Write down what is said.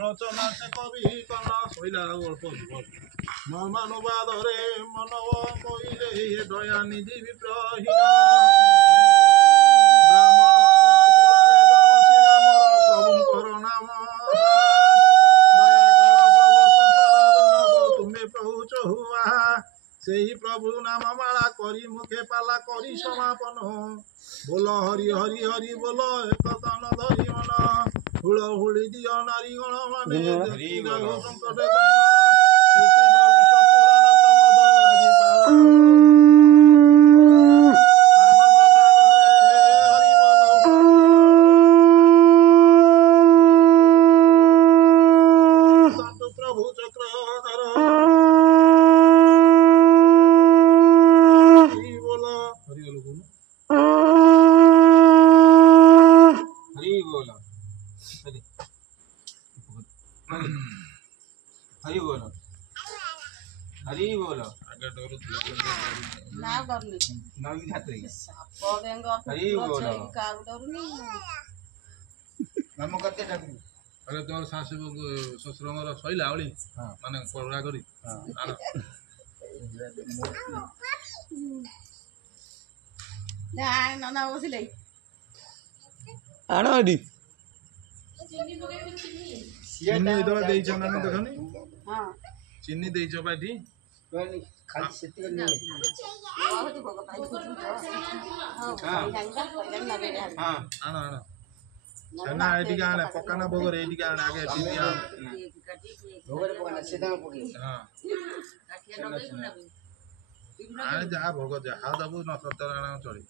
रचना से कवि कर्ण शैला अल्प मर्मानुवादरे मनव कहिले दया निधि विप्रहीन ब्राह्मण कुलरे जन्मसी नामर प्रभु संसार जनक तुम्हें प्रभु चहुआ से ही प्रभु नाम माला करी मुखे पाला करी समापन बोल हरि हरि हरि बोल एक तन धरी मन हुड़ हुड़ी दियो नारी गण माने संकट प्रभु चक्रधर हरी बोलो हरी बोलो आगे डोर ना करनी नवी छात्री पदेंग हरी बोलो काउ डरनी नमो करते डाकू अरे तोर सासु ससुरंगर सइला ओली माने पळरा करी आना ना ना बसिले आना अडी चिन्नी दवा देइछ ना देखनी हां चिन्नी देइछ बाटी खाली सेती नहीं बहुत भोग पाई हां हां आना आना छना एटी गाना पकाना भोगर एटी गाना आगे चिन्नी आ भोगर पकाना सीधा पकी हां आने जा भोग जा हा दबु न सत्यनारायण चली